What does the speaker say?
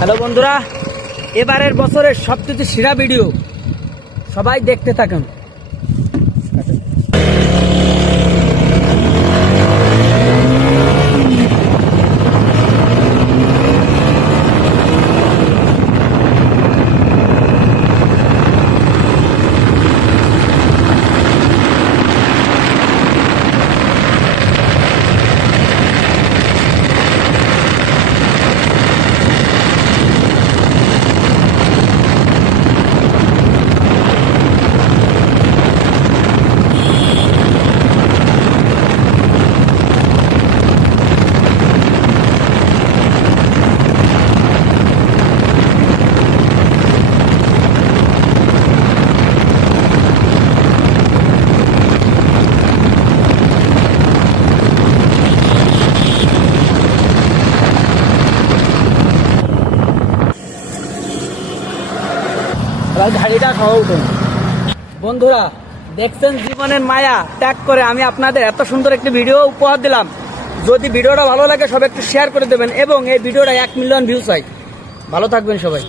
Hello বন্ধুরা, এবারের বছরের সবচেয়ে সেরা ভিডিও সবাই দেখতে থাকুন। গাড়িটা খাওয়া উঠুন। বন্ধুরা দেখছেন, জীবনের মায়া ত্যাগ করে আমি আপনাদের এত সুন্দর একটি ভিডিও উপহার দিলাম। যদি ভিডিওটা ভালো লাগে সবাই একটু শেয়ার করে দেবেন এবং এই ভিডিওটা 1 মিলিয়ন ভিউ চাই। ভালো থাকবেন সবাই।